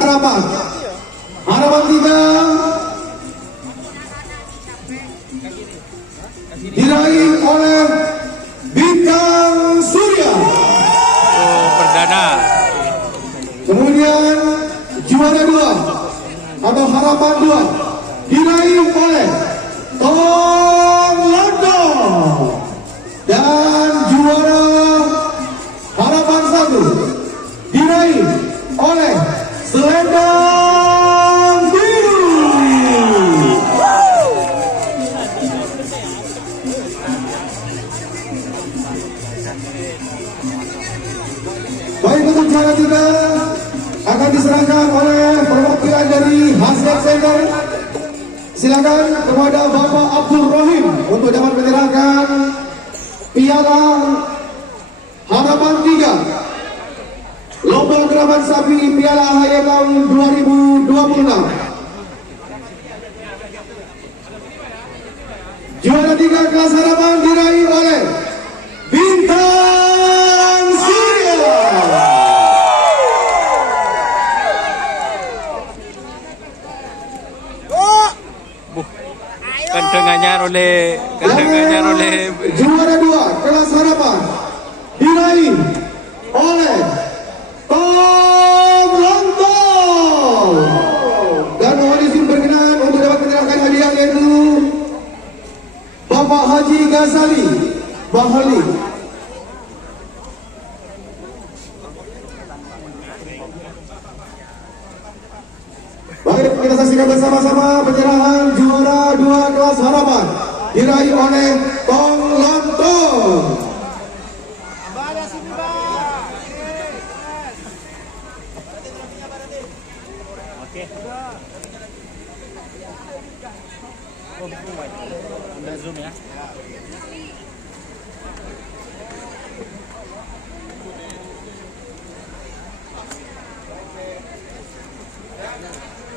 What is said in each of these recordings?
harapan. Harapan 3 diraih oleh Bintang Surya. Oh, perdana. Kemudian juara 2 atau harapan 2 diraih oleh Tong London. Dan juara harapan 1 diraih oleh Selendang Biru. Baik, untuk juara 3 akan diserahkan oleh perwakilan dari Hasret Center. Silakan kepada Bapak Abdul Rahim untuk dapat menyerahkan piala harapan 3 lomba gerakan sapi Piala AHY tahun 2026. Juara 3 kelas harapan diraih oleh Bintang Surya. Kendengannya oleh juara 2 kelas harapan diraih oleh Tom Lontong. Dan mohon izin berkenan untuk dapat menyerahkan hadiah, yaitu Bapak Haji Ghazali Bahali. Baik, kita saksikan bersama-sama penyerahan juara 2 kelas harapan diraih oleh Tong Lontong.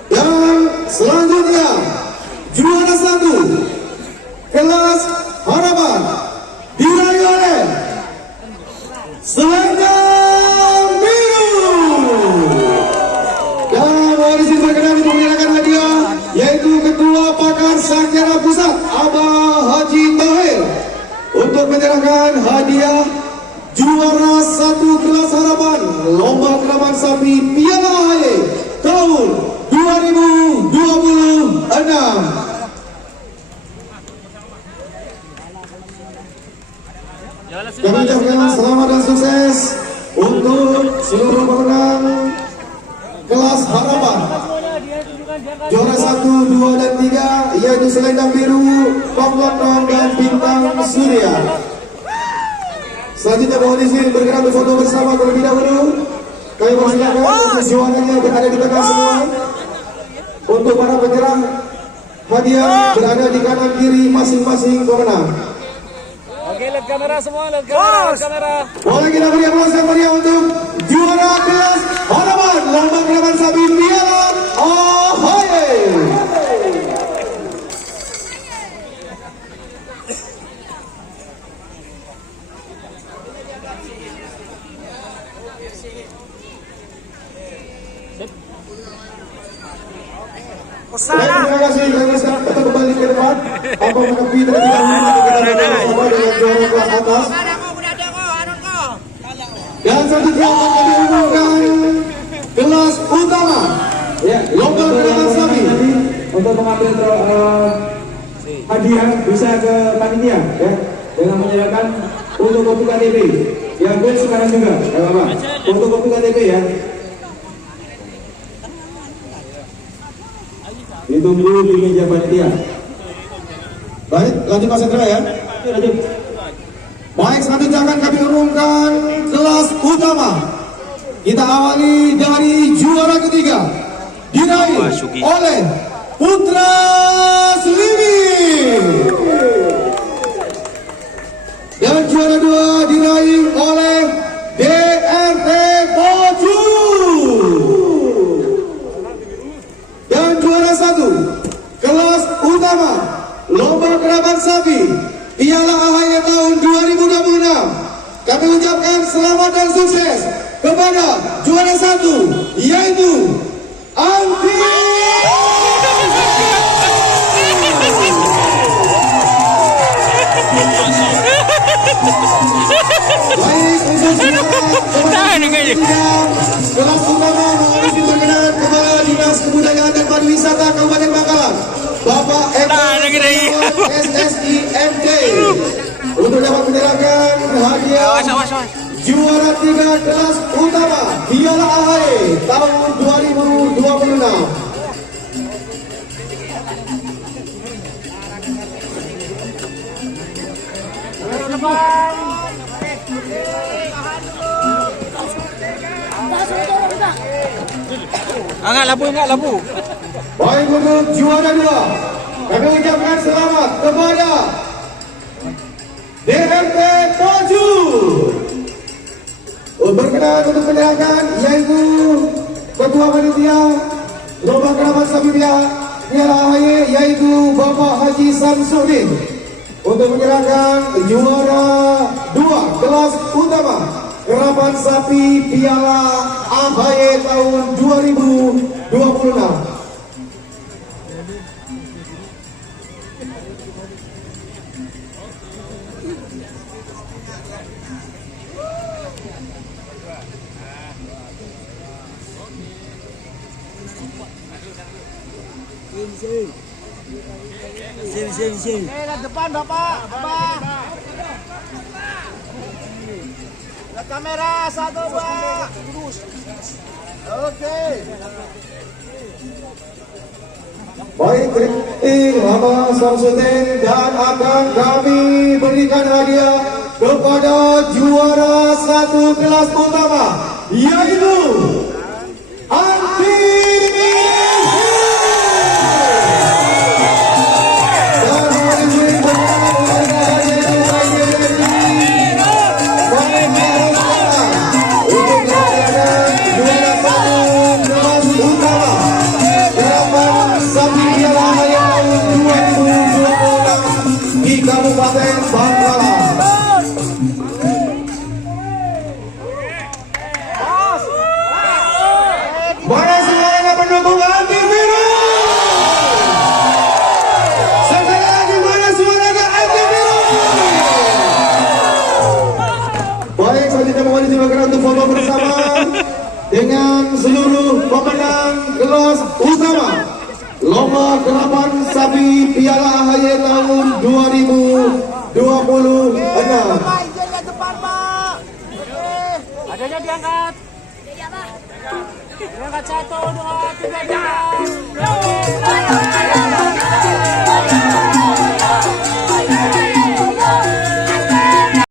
Dan selanjutnya juara 1 kelas harapan diraih oleh Selendang Biru. Dan mohon izin berkenan untuk menyerahkan hadiah, yaitu Ketua Pakar Sakyara Pusat Abah Haji Tahir, untuk menyerahkan hadiah juara 1 kelas harapan lomba gerakan sapi Piala AHY tahun 2026. Kami ucapkan selamat dan sukses untuk seluruh pemenang kelas harapan juara 1, 2, dan 3, yaitu Selendang Biru, Tong Lontong, dan Bintang Surya. Selanjutnya mohon izin berkenan berfoto bersama terlebih dahulu. Kami persilakan untuk juaranya berada di tengah semua. Untuk para penyerang, hadiah berada di kanan kiri masing-masing pemenang. Oke, lihat kamera semua, lihat kamera. Boleh kita beri aplaus yang meriah untuk juara kelas harapan lomba gerakan sapi Piala AHY. Terima kasih, kami sekarang kita kembali ke depan. Apa menepi terlebih dahulu untuk kita bersama dengan juara kelas atas. Dan selanjutnya akan kami umumkan kelas utama lomba gerakan sapi. Untuk mengambil hadiah bisa ke panitia ya, dengan menyerahkan untuk kopi KTP yang gue sekarang juga ya Bapak, untuk kopi KTP ya. Ditunggu di meja panitia. Baik, lanjut Mas Hendra ya. Lanjut. Baik, selanjutnya akan kami umumkan kelas utama. Kita awali dari juara ketiga, diraih oleh Putra Slimin. Dan juara 2 diraih oleh DRT Poju. Dan juara 1 kelas utama lomba gerakan sapi Piala AHY tahun 2026. Kami ucapkan selamat dan sukses kepada juara 1, yaitu Kelas utama mengisi perkenalan Kepala Dinas Kebudayaan dan Pariwisata Kabupaten Bangkalan, Bapak SSIMD, untuk dapat menyerahkan hadiah juara 3 kelas utama Piala AHY tahun 2026. Enggak labu. Baik, untuk juara 2 kami ucapkan selamat kepada DRT 7. Berkenan untuk menyerahkan yaitu Ketua Panitia Lomba Keramat Sapi Piala AHY yaitu Bapak Haji Samsudin untuk menyerahkan juara 2 kelas utama Keramat Sapi Piala AHY tahun 2026. Sini. Depan Bapak. Kamera 1, 2. Oke. Baik, terima kasih Bapak Samsudin, dan akan kami berikan hadiah kepada juara 1 kelas utama yaitu Anti. Kabupaten Bangkalan. Mana semuanya pendukung antivirus? Sekali lagi, mana suaranya antivirus? Baik, selanjutnya mohon dipersilakan untuk foto bersama dengan seluruh pemenang kelas utama Lomba Keramat Sapi Piala AHY tahun 2026. Adanya diangkat. Diangkat 1, 2, 3.